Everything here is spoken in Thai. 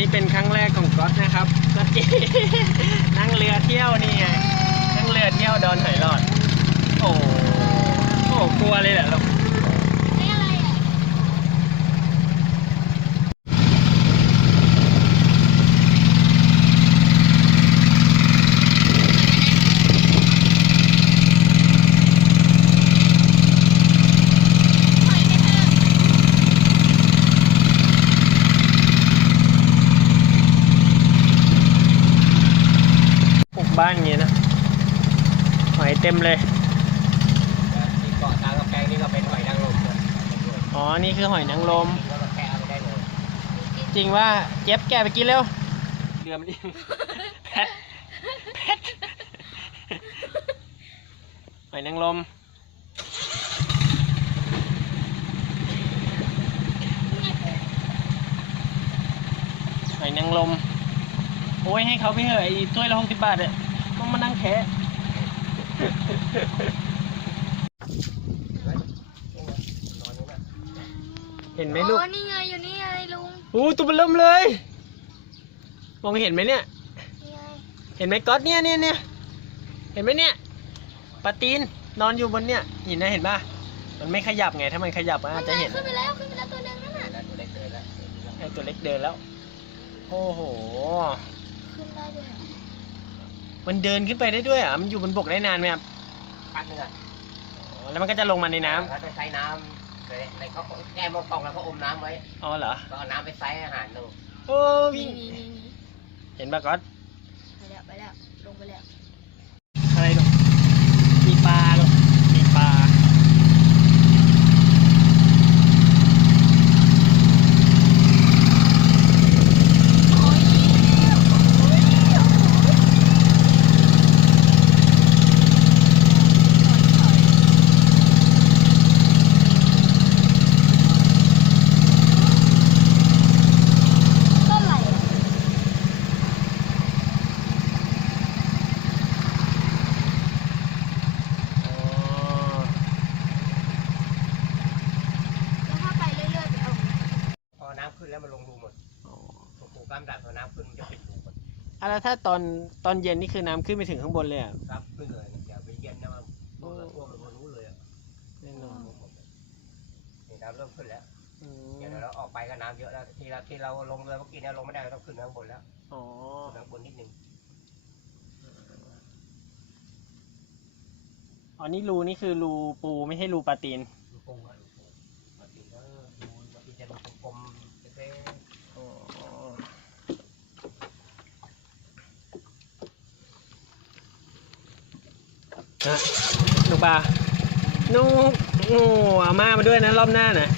นี่เป็นครั้งแรกของก๊อตนะครับสักกีนั่งเรือเที่ยวนี่ไง บ้านอย่างงี้นะหอยเต็มเลย ที่เกาะตามกระแพงนี่ก็เป็นหอยนางรมนะอ๋อ นี่คือหอยนางรม แล้วก็แค่เอาไปได้เลยจริงว่าเจ็บแกไปกินเร็ว เรือมันดิแพทแพทหอยนางรมหอยนางรมโอ้ยให้เขาไปเถอะไอ้ถ้วยละหกสิบบาทเนี่ยต้อง มานั่งแคะนอนอยู่นะเห็นไหมลูก อ๋อนี่ไงอยู่นี่ไงลุงโอ้ตัวเบลเริ่มเลย มองเห็นไหมเนี่ย นี่ไงเห็นไหมก๊อตเนี่ยเนี่ยเนี่ยเห็นไหมเนี่ยปลาตีนนอนอยู่บนเนี่ยหินนะเห็นป่ะ มันไม่ขยับไง ถ้ามันขยับมันอาจจะเห็นขึ้นไปแล้วขึ้นไปแล้วตัวหนึงนั่นน่ะแล้วตัวเล็กเลยแล้วไอ้ตัวเล็กเดินแล้ว โอ้โห ขึ้นได้ด้วยเหรอ มันเดินขึ้นไปได้ด้วยอะมันอยู่บนบกได้นานไหมครับพักนึงอะอ๋อแล้วมันก็จะลงมาในน้ำเขาจะใช้น้ำเลยในเขาแก้มกล่องแล้วเขาอมน้ำไว้อ๋อเหรอก็เอาน้ำไปใส่อาหารดูโอ้นี่วิ่งนี่นี่นี่เห็นป่ะก๊อตไปแล้วไปแล้วลงไปแล้ว อะไรลูกมีปลาลูกมีปลา โอ้ยโอ้ยโอ้ยต้นอะไรอะ อ๋อ แล้วถ้าไปเรื่อยๆไปเอา พอน้ำขึ้นแล้วมันลงรู หมดอ๋อปลูกกล้ามดักพอน้ำขึ้นมันจะปิดรูหมดอะแล้วถ้าตอนตอนเย็นนี่คือน้ำขึ้นไปถึงข้างบนเลยอะครับขึ้นเลยอย่าไปเย็นนะมันท่วมท่วมไปบนนู้นเลยอะแน่นอนนี่น้ำเริ่มขึ้นแล้วอืมเดี๋ยวเราออกไปก็น้ำเยอะแล้วที่เราที่เราลงเรือเมื่อกี้เนี่ยลงไม่ได้เราต้องขึ้นข้างบนแล้วอ๋อขึ้นข้างบนนิดนึงอ๋อนี่รูนี่คือรูปูไม่ใช่รูปลาตีนดูปูอะดูปูปกติก็ดูปกติจะดูกลมๆเล็ก อ๋อ นะลูกปลานูโอ้อาม่ามาด้วยนะรอบหน้าน่ะ